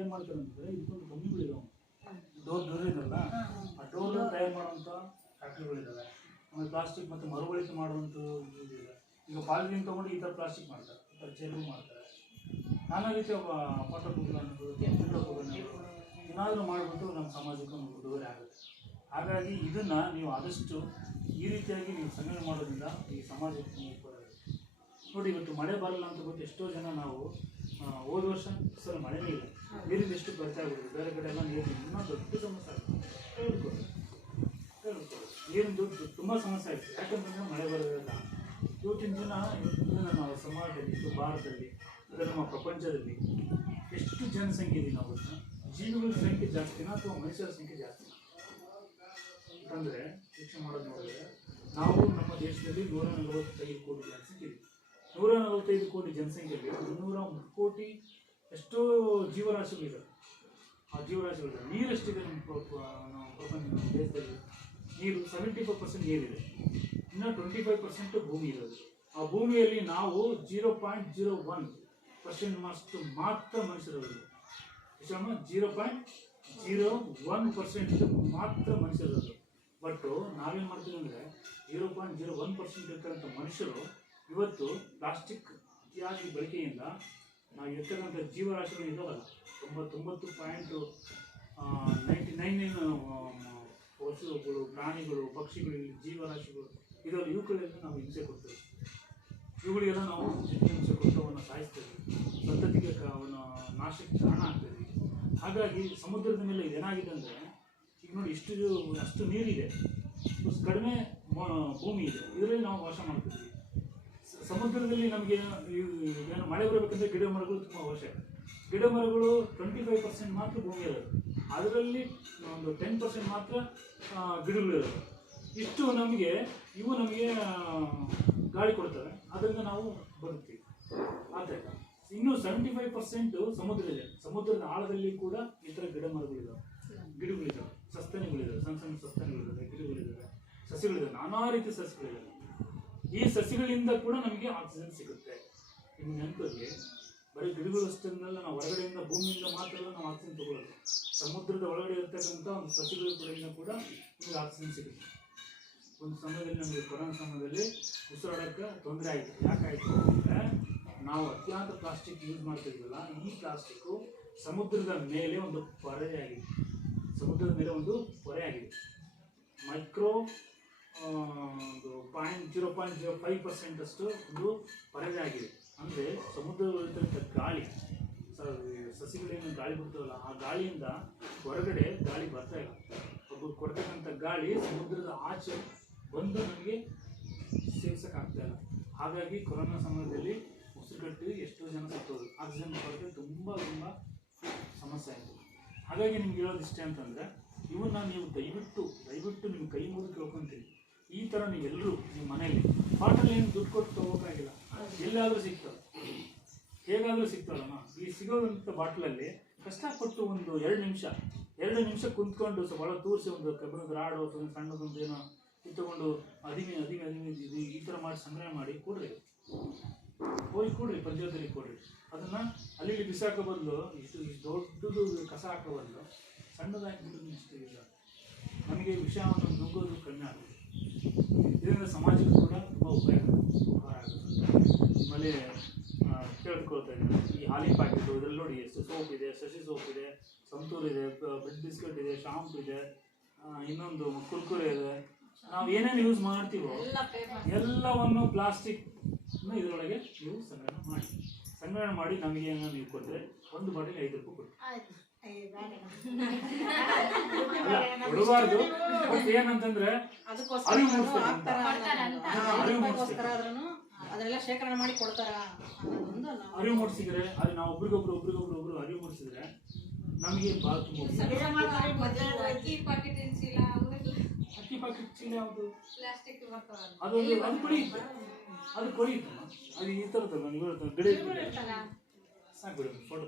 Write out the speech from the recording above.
ಏನು ಮಾಡ್ತಾರೆ ಅಂತಂದರೆ ಇದಕ್ಕೊಂದು ಕಂಪ್ನಿಗಳಿದಾವೆ, ಡೋರ್ ಇದಲ್ಲ, ಆ ಡೋರ್ ತಯಾರು ಮಾಡುವಂಥ ಫ್ಯಾಕ್ಟ್ರಿಗಳಿದ್ದಾವೆ. ಆಮೇಲೆ ಪ್ಲಾಸ್ಟಿಕ್ ಮತ್ತು ಮರುಬಳಕೆ ಮಾಡುವಂಥ ಇದೆ. ಈಗ ಪಾಲಿಥೀನ್ ತೊಗೊಂಡು ಈ ಥರ ಪ್ಲಾಸ್ಟಿಕ್ ಮಾಡ್ತಾರೆ, ಈ ಥರ ಚೇರು ಮಾಡ್ತಾರೆ. ನಾನಾ ರೀತಿಯ ಪಾಠ ಪುಸ್ತಕಗಳು ಏನಾದರೂ ಮಾಡಿಬಿಟ್ಟು ನಮ್ಮ ಸಮಾಜಕ್ಕೆ ಒಂದು ಉಡುಗೊರೆ ಆಗುತ್ತೆ. ಹಾಗಾಗಿ ಇದನ್ನು ನೀವು ಆದಷ್ಟು ಈ ರೀತಿಯಾಗಿ ನೀವು ಸಂಗ್ರಹಣೆ ಮಾಡೋದ್ರಿಂದ ಈ ಸಮಾಜಕ್ಕೆ ಉಪಕಾರ ಆಗುತ್ತೆ. ನೋಡಿ, ಇವತ್ತು ಮಳೆ ಬರಲ್ಲ ಅಂತ ಗೊತ್ತು ಎಷ್ಟೋ ಜನ ನಾವು ಹೋದ ವರ್ಷ ಸರ್ ಮಳೆನೇ ಇಲ್ಲ, ನೀರಿಂದ ಎಷ್ಟು ಕೊರತೆ ಆಗ್ಬಿಡುತ್ತೆ, ಬೇರೆ ಕಡೆ ಎಲ್ಲ ನೀರು ಇನ್ನೂ ದೊಡ್ಡ ಸಮಸ್ಯೆ ಆಗುತ್ತೆ. ಹೇಳ್ಕೊಡಿ ನೀರಿಂದು ತುಂಬ ಸಮಸ್ಯೆ ಆಗುತ್ತೆ. ಯಾಕಂತಂದರೆ ಮಳೆ ಬರೋದಿಲ್ಲ. ಇವತ್ತಿನ ದಿನ ನಾವು ಸಮಾಜದಲ್ಲಿ, ಇಷ್ಟು ಭಾರತದಲ್ಲಿ, ಅಂದರೆ ನಮ್ಮ ಪ್ರಪಂಚದಲ್ಲಿ ಎಷ್ಟು ಜನಸಂಖ್ಯೆ ಇದೆ ನಾವು ಜೀವಿಗಳ ಸಂಖ್ಯೆ ಜಾಸ್ತಿನಾ ಅಥವಾ ಮನುಷ್ಯರ ಸಂಖ್ಯೆ ಜಾಸ್ತಿನಾ ಅಂತಂದರೆ ಯೋಚನೆ ಮಾಡೋದು ನೋಡಿದ್ರೆ ನಾವು ನಮ್ಮ ದೇಶದಲ್ಲಿ 145 ಕೋಟಿ ಜನಸಂಖ್ಯೆ ಇದೆ. 145 ಕೋಟಿ ಜನಸಂಖ್ಯೆಯಲ್ಲಿ 203 ಕೋಟಿ ಎಷ್ಟೋ ಜೀವರಾಶಿಗಳಿದೆ. ಆ ಜೀವರಾಶಿಗಳಿದೆ. ನೀರೆಷ್ಟಿದೆ ನಮ್ಮ ಪ್ರಪಂಚ ದೇಶದಲ್ಲಿ? ನೀರು 75% ನೀರಿದೆ, ಇನ್ನು 25% ಭೂಮಿ ಇರೋದು. ಆ ಭೂಮಿಯಲ್ಲಿ ನಾವು 0.01% ಮಾತ್ರ ಮನುಷ್ಯರಿರೋದು. 0.01% ಮಾತ್ರ ಮನುಷ್ಯರಿರೋದು. ಬಟ್ ನಾವೇನು ಮಾಡ್ತೀವಿ ಅಂದರೆ 0.01% ಇರ್ತಕ್ಕಂಥ ಮನುಷ್ಯರು ಇವತ್ತು ಪ್ಲಾಸ್ಟಿಕ್ ಇತ್ಯಾದಿ ಬಳಕೆಯಿಂದ ನಾವು ಇರ್ತಕ್ಕಂಥ ಜೀವರಾಶಿಗಳು ಇರೋಲ್ಲ, 99.99 ಪಶುಗಳು, ಪ್ರಾಣಿಗಳು, ಪಕ್ಷಿಗಳು, ಜೀವರಾಶಿಗಳು ಇದರಲ್ಲಿ ಇವುಗಳೆಲ್ಲ ನಾವು ಹಿಂಸೆ ಕೊಡ್ತೇವೆ. ಇವುಗಳಿಗೆಲ್ಲ ನಾವು ಹಿಂಸೆ ಕೊಟ್ಟು ಅವನ್ನು ಸಾಯಿಸ್ತೇವೆ, ಸಂತತಿಗೆ ಅವನ ನಾಶಕ್ಕೆ ಕಾರಣ ಆಗ್ತದೆ. ಹಾಗಾಗಿ ಸಮುದ್ರದ ಮೇಲೆ ಇದೇನಾಗಿದೆ ಅಂದರೆ, ಈಗ ನೋಡಿ ಅಷ್ಟು ನೀರಿದೆ, ಕಡಿಮೆ ಭೂಮಿ ಇದೆ, ಇದರಲ್ಲಿ ನಾವು ವಾಸ ಮಾಡ್ತಿದ್ವಿ. ಸಮುದ್ರದಲ್ಲಿ ನಮಗೆ ಏನು ಮಳೆ ಬರಬೇಕಂದ್ರೆ ಗಿಡ ಮರಗಳು ತುಂಬ ಅವಶ್ಯಕ. ಗಿಡ ಮರಗಳು 25% ಮಾತ್ರ ಭೂಮಿ ಇರೋದು, ಅದರಲ್ಲಿ ಒಂದು 10% ಮಾತ್ರ ಗಿಡಗಳಿರೋದು. ಇಷ್ಟು ಇವು ನಮಗೆ ಗಾಳಿ ಕೊಡ್ತವೆ, ಅದರಿಂದ ನಾವು ಬದುಕ್ತೀವಿ. ಆದ್ದರಿಂದ ಇನ್ನೂ 75% ಸಮುದ್ರ ಇದೆ. ಸಮುದ್ರದ ಆಳದಲ್ಲಿ ಕೂಡ ಈ ಥರ ಗಿಡ ಮರಗಳಿದ್ದಾವೆ, ಗಿಡಗಳಿದ್ದಾವೆ, ಸಸ್ತನಿಗಳಿದ್ದಾವೆ, ಸಣ್ಣ ಸಣ್ಣ ಸಸ್ತನಿಗಳಿದ್ದಾವೆ, ಗಿಡಗಳಿದ್ದಾವೆ, ಸಸ್ಯಗಳಿದ್ದಾವೆ, ನಾನಾ ರೀತಿಯ ಸಸ್ಯಗಳಿದ್ದಾವೆ. ಈ ಸಸ್ಯಗಳಿಂದ ಕೂಡ ನಮಗೆ ಆಕ್ಸಿಜನ್ ಸಿಗುತ್ತೆ. ಇನ್ನು ನೆನಪಲ್ಲಿ ಬರೀ ಗಿಡಗಳು ಅಷ್ಟನ್ನೆಲ್ಲ ನಾವು ಹೊರಗಡೆಯಿಂದ ಭೂಮಿಯಿಂದ ಮಾತ್ರ ನಾವು ಆಕ್ಸಿಜನ್ ತಗೊಳ್ಳೋದು. ಸಮುದ್ರದ ಒಳಗಡೆ ಇರ್ತಕ್ಕಂಥ ಒಂದು ಸಸ್ಯಗಳ ಕಡೆಯಿಂದ ಕೂಡ ನಮಗೆ ಆಕ್ಸಿಜನ್ ಸಿಗುತ್ತೆ. ಒಂದು ಸಮಯದಲ್ಲಿ ನಮಗೆ ಕೊರೋನಾ ಸಮಯದಲ್ಲಿ ಉಸಿರಾಡೋಕ್ಕೆ ತೊಂದರೆ ಆಯಿತು. ಯಾಕಾಯಿತು ಅಂದರೆ ನಾವು ಅತ್ಯಂತ ಪ್ಲಾಸ್ಟಿಕ್ ಯೂಸ್ ಮಾಡ್ತಿದ್ವಲ್ಲ, ಈ ಪ್ಲಾಸ್ಟಿಕ್ಕು ಸಮುದ್ರದ ಮೇಲೆ ಒಂದು ಪೊರೆಯಾಗಿದೆ. ಸಮುದ್ರದ ಮೇಲೆ ಒಂದು ಪೊರೆಯಾಗಿದೆ. ಮೈಕ್ರೋ 0.05% ಅಷ್ಟು ಒಂದು ಪೊರೆಯಾಗಿದೆ. ಅಂದರೆ ಸಮುದ್ರದಲ್ಲಿರ್ತಕ್ಕಂಥ ಗಾಳಿ, ಸಸಿಗಳೇನು ಗಾಳಿ ಬಿಡ್ತಾವಲ್ಲ, ಆ ಗಾಳಿಯಿಂದ ಹೊರಗಡೆ ಗಾಳಿ ಬರ್ತಾ ಇಲ್ಲ. ಒಬ್ಬರು ಕೊಡ್ತಕ್ಕಂಥ ಗಾಳಿ ಸಮುದ್ರದ ಆಚೆ ಬಂದು ನಮಗೆ ಸೇರ್ಸೋಕ್ಕಾಗ್ತಾ ಇಲ್ಲ. ಹಾಗಾಗಿ ಕೊರೋನಾ ಸಮಯದಲ್ಲಿ ಉಸಿರುಗಟ್ಟಿ ಎಷ್ಟೋ ಜನ ಸತ್ತೋದು, ಆಕ್ಸಿಜನ್ ಕೊರತೆ ತುಂಬ ಸಮಸ್ಯೆ ಆಯಿತು. ಹಾಗಾಗಿ ನಿಮ್ಗೆ ಹೇಳೋದು ಇಷ್ಟೇ ಅಂತಂದರೆ, ಇವನ್ನ ನೀವು ದಯವಿಟ್ಟು ನಿಮ್ಮ ಕೈ ಮುಗಿದು ಕೇಳ್ಕೊತೀರಿ. ಈ ಥರ ನೀವೆಲ್ಲರೂ ನಿಮ್ಮ ಮನೆಯಲ್ಲಿ ಬಾಟಲ್ ಏನು ದುಡ್ಡು ಕೊಟ್ಟು ತೊಗೋಬೇಕಾಗಿಲ್ಲ, ಎಲ್ಲಾದರೂ ಸಿಗ್ತವೆ, ಹೇಗಾದರೂ ಸಿಗ್ತಾವಲ್ಲಮ್ಮ. ಈ ಸಿಗೋವಂಥ ಬಾಟ್ಲಲ್ಲಿ ಕಷ್ಟಪಟ್ಟು ಒಂದು 2 ನಿಮಿಷ ಕುಂತ್ಕೊಂಡು ಒಳ ತೂರಿಸಿ ಒಂದು ಕಬ್ಬಿಣದ ರಾಡು ಅಥವಾ ಒಂದು ಸಣ್ಣದೊಂದು ಏನೋ ಇತ್ತುಕೊಂಡು ಅದಿಮೆ ಈ ಥರ ಮಾಡಿ ಸಂಗ್ರಹಣೆ ಮಾಡಿ ಕೊಡ್ರಿ, ಹೋಗಿ ಕೊಡ್ರಿ, ಪಂಚಾಯತಲ್ಲಿ ಕೊಡ್ರಿ. ಅದನ್ನು ಅಲ್ಲಿ ಬಿಸಾಕೋ ಬದಲು ಇಷ್ಟು ದೊಡ್ಡದು ಕಸ ಹಾಕೋ ಬದಲು ಸಣ್ಣದಾಗಿ ಬಿಡೋದು ಇಷ್ಟು ಇಲ್ಲ. ನಮಗೆ ವಿಷಯವನ್ನು ನುಗ್ಗೋದು ಕಡಿಮೆ ಆಗುತ್ತೆ. ಇದರಿಂದ ಸಮಾಜಕ್ಕೂ ಕೂಡ ತುಂಬ ಉಪಕಾರ ಆಗುತ್ತೆ. ಆಮೇಲೆ ಕೇಳ್ಕೊಳ್ತಾ ಇದ್ದೀನಿ, ಈ ಹಾಲಿನ ಪ್ಯಾಕೆಟು ಇದರಲ್ಲಿ ನೋಡಿ ಎಷ್ಟು ಸೋಪ್ ಇದೆ, ಶಶಿ ಸೋಪ್ ಇದೆ, ಸಂತೂರ್ ಇದೆ, ಬ್ರೆಡ್ ಬಿಸ್ಕೆಟ್ ಇದೆ, ಶಾಂಪು ಇದೆ, ಇನ್ನೊಂದು ಕುರ್ಕುರೆ ಇದೆ. ನಾವು ಏನೇನು ಯೂಸ್ ಮಾಡ್ತೀವೋ ಎಲ್ಲವನ್ನು ಪ್ಲಾಸ್ಟಿಕ್ನ ಇದರೊಳಗೆ ನೀವು ಸಂಗ್ರಹಣೆ ಮಾಡಿ ನಮಗೇನೋ ನೀವು ಕೊಟ್ಟರೆ ಒಂದು ಬಾಟಲ್ 5 ರೂಪಾಯಿ ಕೊಟ್ಟು ಕೊಡಬಾರ್ದು. ಬಟ್ ಏನಂತಂದ್ರೆ ಅರಿವು ಮೂಡಿಸಿದ್ರೆ, ಅದು ನಾವು ಒಬ್ರಿಗೊಬ್ರು ಅರಿವು ಮೂಡಿಸಿದ್ರೆ ನಮಗೆ ಭಾಳ ತುಂಬ. ಅಕ್ಕಿ ಪಾಕೆಟ್ ಚೀಲ ಯಾವುದು? ಅದು ಕೊಳೆಯುತ್ತೆ, ಅದು ಈ ಥರದಲ್ಲ. ನೀವು ಗಿಡ ಸಾಕು ಬಿಡಿ, ಫೋಟೋ